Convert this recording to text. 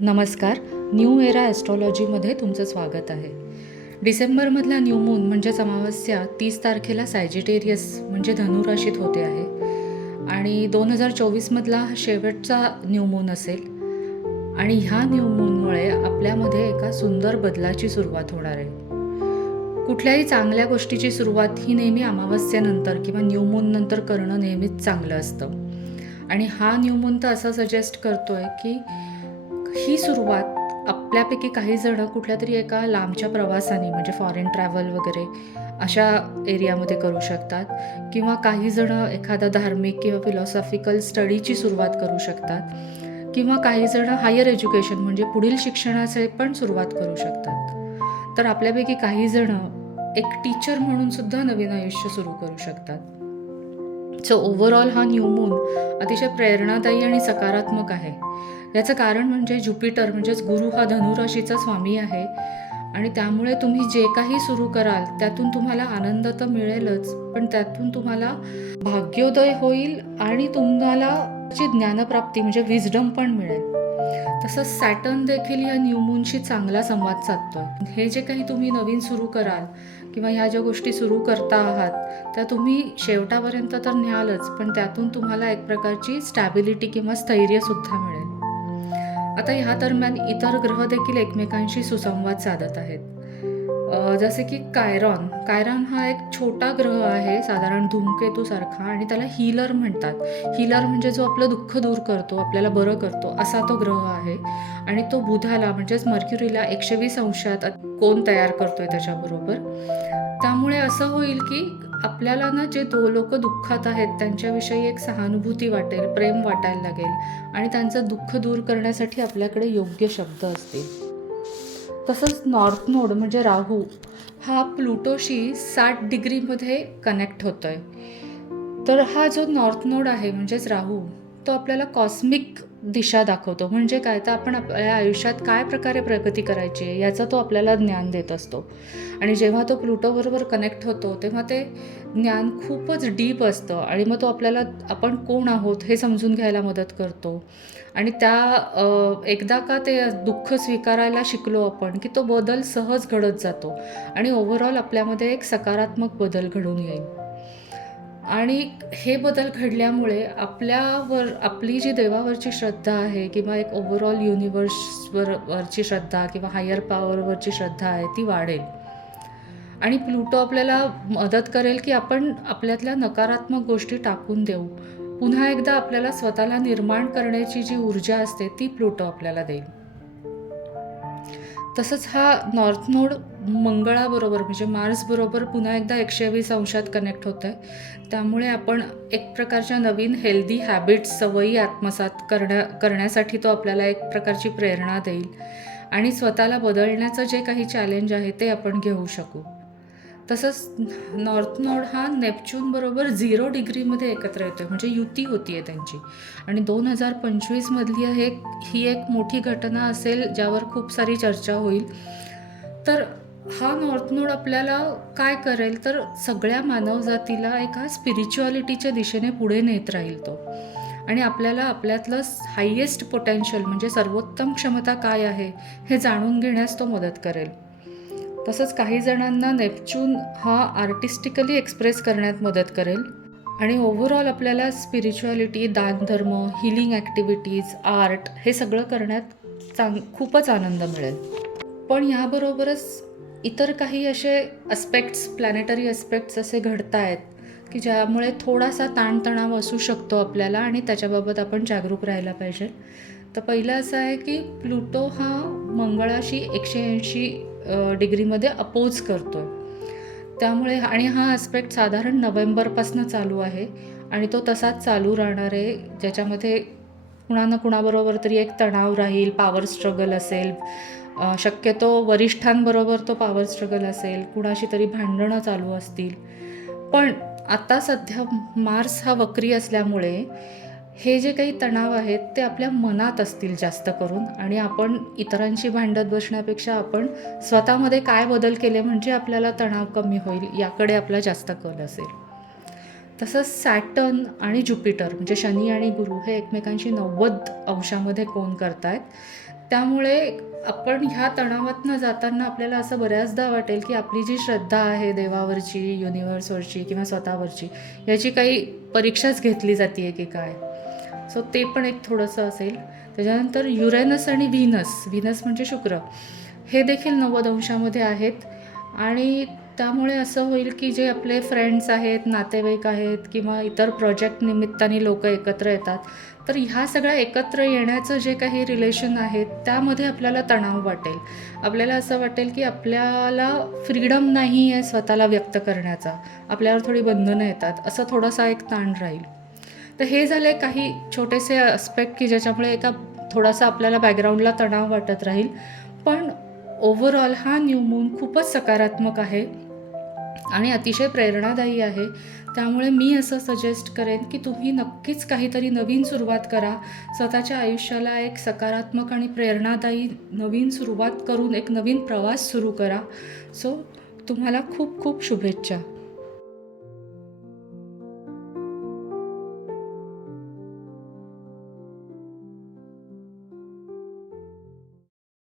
नमस्कार. New era ॲस्ट्रॉलॉजीमध्ये तुमचं स्वागत आहे. डिसेंबरमधला न्यू मून म्हणजेच अमावस्या 30 तारखेला सॅजिटेरियस म्हणजे धनुराशीत होते आहे आणि 2024मधला हा शेवटचा न्यू मून असेल आणि ह्या न्यू मूनमुळे आपल्यामध्ये एका सुंदर बदलाची सुरुवात होणार आहे. कुठल्याही चांगल्या गोष्टीची सुरुवात ही नेहमी अमावस्येनंतर किंवा न्यू मूननंतर करणं नेहमीच चांगलं असतं आणि हा न्यू मून तर असं सजेस्ट करतो आहे की ही सुरुवात आपल्यापैकी काही जण कुठल्या तरी एका लांबच्या प्रवासाने म्हणजे फॉरेन ट्रॅव्हल वगैरे अशा एरियामध्ये करू शकतात किंवा काही जण एखादा धार्मिक किंवा फिलॉसॉफिकल स्टडीची सुरुवात करू शकतात किंवा काही जण हायर एज्युकेशन म्हणजे पुढील शिक्षणाचे पण सुरुवात करू शकतात. तर आपल्यापैकी काही जण एक टीचर म्हणून सुद्धा नवीन आयुष्य सुरू करू शकतात. सो ओव्हरऑल हा न्यू मून अतिशय प्रेरणादायी आणि सकारात्मक आहे. याचं कारण म्हणजे ज्युपिटर म्हणजेच गुरु हा धनुराशीचा स्वामी आहे आणि त्यामुळे तुम्ही जे काही सुरू कराल त्यातून तुम्हाला आनंद तर मिळेलच, पण त्यातून तुम्हाला भाग्योदय होईल आणि तुम्हाला ज्ञानप्राप्ती म्हणजे विजडम पण मिळेल. तसंच सॅटर्न देखील या न्यू मूनशी चांगला संवाद साधतोय. हे जे काही तुम्ही नवीन सुरू कराल किंवा ह्या ज्या गोष्टी सुरू करता आहात त्या तुम्ही शेवटापर्यंत तर न्यालच, पण त्यातून तुम्हाला एक प्रकारची स्टॅबिलिटी किंवा स्थैर्यसुद्धा मिळेल. आता ह्या दरम्यान इतर ग्रह देखील एकमेकांशी सुसंवाद साधत आहेत. जसे की कायरॉन हा एक छोटा ग्रह आहे साधारण धूमकेतूसारखा आणि त्याला हीलर म्हणतात. हीलर म्हणजे जो आपलं दुःख दूर करतो, आपल्याला बरं करतो असा तो ग्रह आहे आणि तो बुधाला म्हणजेच मर्क्युरीला 120 अंशात कोन तयार करतोय त्याच्याबरोबर. त्यामुळे असं होईल की आपल्याला ना जे लोक दुःखात आहेत त्यांच्याविषयी एक सहानुभूती वाटेल, प्रेम वाटायला लागेल आणि त्यांचं दुःख दूर करण्यासाठी आपल्याकडे योग्य शब्द असतील. तसंच नॉर्थ नोड म्हणजे राहू हा प्लुटोशी 60 डिग्रीमध्ये कनेक्ट होतोय. तर हा जो नॉर्थ नोड आहे म्हणजेच राहू तो आपल्याला कॉस्मिक दिशा दाखवतो. म्हणजे काय तर आपण आपल्या आयुष्यात काय प्रकारे प्रगती करायची आहे याचं तो आपल्याला ज्ञान देत असतो आणि जेव्हा तो प्लुटोबरोबर कनेक्ट होतो तेव्हा ते ज्ञान खूपच डीप असतं आणि मग तो आपल्याला आपण कोण आहोत हे समजून घ्यायला मदत करतो आणि एकदा का ते दुःख स्वीकारायला शिकलो आपण की तो बदल सहज घडत जातो आणि ओव्हरऑल आपल्यामध्ये एक सकारात्मक बदल घडून येईल. आणि हे बदल घडल्यामुळे आपली जी देवावरची श्रद्धा आहे किंवा एक ओव्हरऑल वरची श्रद्धा किंवा हायर पॉवरवरची श्रद्धा आहे ती वाढेल आणि प्लुटो आपल्याला मदत करेल की आपण आपल्यातल्या नकारात्मक गोष्टी टाकून देऊ. पुन्हा एकदा आपल्याला स्वतःला निर्माण करण्याची जी ऊर्जा असते ती प्लुटो आपल्याला देईल. तसंच हा नॉर्थ नोड मंगळाबरोबर म्हणजे मार्सबरोबर पुन्हा एकदा 120 अंशात कनेक्ट होत आहे. त्यामुळे आपण एक प्रकारच्या नवीन हेल्दी हॅबिट्स, सवयी आत्मसात करण्यासाठी तो आपल्याला एक प्रकारची प्रेरणा देईल आणि स्वतःला बदलण्याचं जे काही चॅलेंज आहे ते आपण घेऊ शकू. तसंच नॉर्थ नोड हा नेपच्यून बरोबर 0 डिग्रीमध्ये एकत्र येतो म्हणजे युती होती आहे त्यांची आणि 2025मधली ही एक मोठी घटना असेल ज्यावर खूप सारी चर्चा होईल. तर हा नॉर्थ नोड आपल्याला काय करेल तर सगळ्या मानवजातीला एका स्पिरिच्युअलिटीच्या दिशेने पुढे नेत राहील तो आणि आपल्याला आपल्यातलं हायेस्ट पोटेन्शियल म्हणजे सर्वोत्तम क्षमता काय आहे हे जाणून घेण्यास तो मदत करेल. तसंच काही जणांना नेपच्यून हा आर्टिस्टिकली एक्सप्रेस करण्यात मदत करेल आणि ओव्हरऑल आपल्याला स्पिरिच्युअलिटी, दानधर्म, हिलिंग ॲक्टिव्हिटीज, आर्ट हे सगळं करण्यात खूपच आनंद मिळेल. पण ह्याबरोबरच इतर काही असे प्लॅनेटरी ॲस्पेक्ट्स असे घडत आहेत की ज्यामुळे थोडासा ताणतणाव असू शकतो आपल्याला आणि त्याच्याबाबत आपण जागरूक राहायला पाहिजे. तर पहिलं असं आहे की प्लुटो हा मंगळाशी 180 डिग्रीमध्ये अपोज करतो आहे. त्यामुळे आणि हा ॲस्पेक्ट साधारण नोव्हेंबरपासून चालू आहे आणि तो तसाच चालू राहणार आहे, ज्याच्यामध्ये कुणाबरोबर तरी एक तणाव राहील, पॉवर स्ट्रगल असेल, शक्यतो वरिष्ठांबरोबर तो पॉवर स्ट्रगल असेल, कुणाशी तरी भांडणं चालू असतील. पण आता सध्या मार्स हा वक्री असल्यामुळे हे जे काही तणाव आहेत ते आपल्या मनात असतील जास्त करून आणि आपण इतरांशी भांडत बसण्यापेक्षा आपण स्वतःमध्ये काय बदल केले म्हणजे आपल्याला तणाव कमी होईल याकडे आपला जास्त कल असेल. तसंच सॅटर्न आणि ज्युपिटर म्हणजे शनी आणि गुरु हे एकमेकांशी 90 अंशामध्ये कोन करत आहेत. त्यामुळे आपण ह्या तणावातनं जाताना आपल्याला असं बऱ्याचदा वाटेल की आपली जी श्रद्धा आहे देवावरची, युनिवर्सवरची किंवा स्वतःवरची, याची काही परीक्षाच घेतली जाते आहे की काय. सो ते पण एक थोडंसं असेल. त्याच्यानंतर युरेनस आणि व्हीनस म्हणजे शुक्र, हे देखील 90 अंशामध्ये आहेत. आणि त्यामुळे असं होईल की जे आपले फ्रेंड्स आहेत, नातेवाईक आहेत किंवा इतर प्रोजेक्ट निमित्ताने लोक एकत्र येतात, तर ह्या सगळ्या एकत्र येण्याचं जे काही रिलेशन आहे त्यामध्ये आपल्याला तणाव वाटेल. आपल्याला असं वाटेल की आपल्याला फ्रीडम नाही आहे स्वतःला व्यक्त करण्याचा, आपल्यावर थोडी बंधनं येतात, असं थोडासा एक ताण राहील. तर हे झाले काही छोटेसे अस्पेक्ट की ज्याच्यामुळे एका थोडासा आपल्याला बॅकग्राऊंडला तणाव वाटत राहील. पण ओव्हरऑल हा न्यू मून खूपच सकारात्मक आहे आणि अतिशय प्रेरणादायी आहे. त्यामुळे मी असं सजेस्ट करेन की तुम्ही नक्कीच काहीतरी नवीन सुरुवात करा. स्वतःच्या आयुष्याला एक सकारात्मक आणि प्रेरणादायी नवीन सुरुवात करून एक नवीन प्रवास सुरू करा. सो तुम्हाला खूप खूप शुभेच्छा.